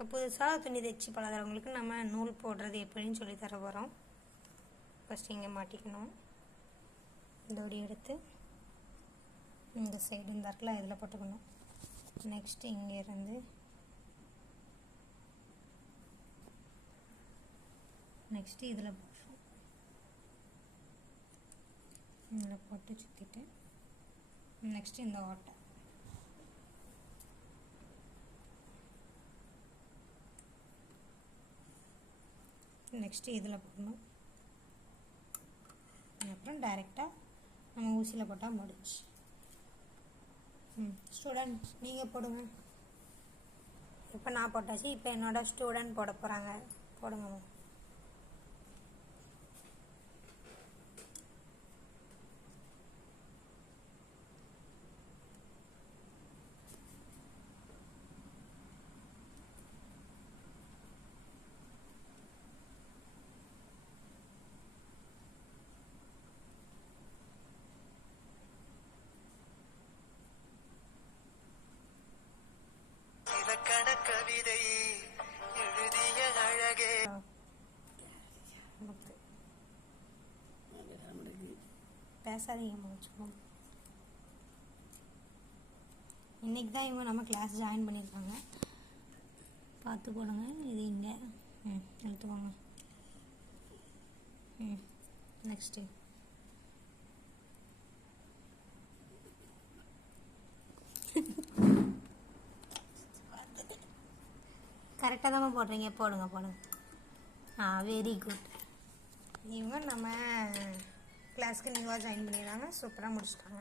இப்போ புதுசாக துணி தைச்சி பழகிறவங்களுக்கு நம்ம நூல் போடுறது எப்படின்னு சொல்லி தர போகிறோம். ஃபஸ்ட்டு இங்கே மாட்டிக்கணும். இதோடி எடுத்து இந்த சைடு இந்த இடத்துல இதில் போட்டுக்கணும். நெக்ஸ்ட்டு இங்கேருந்து நெக்ஸ்ட்டு இதில் போட்டுருவோம். இதில் போட்டு சுற்றிட்டு நெக்ஸ்ட்டு இந்த ஓட்டை நெக்ஸ்ட்டு இதில் போடணும். அப்புறம் டைரெக்டாக நம்ம ஊசியில் போட்டால் முடிச்சு. ஸ்டூடெண்ட் நீங்கள் போடுங்க. இப்போ நான் போட்டாச்சு. இப்போ என்னோடய ஸ்டூடெண்ட் போட போகிறாங்க. போடுங்க. கவிதை எழுதிய அழகே பேசாதீங்க. இன்னைக்கு தான் இவங்க நம்ம கிளாஸ் ஜாயின் பண்ணியிருக்காங்க. பார்த்து போடுங்க. இது இங்கே எடுத்துக்கோங்க. நெக்ஸ்ட்டு கரெக்டாக தான் போடுறீங்க. போடுங்க. Very good. இவங்க நம்ம கிளாஸ்க்கு நியூவாக ஜாயின் பண்ணிடுறாங்க. சூப்பராக முடிச்சிட்டாங்க.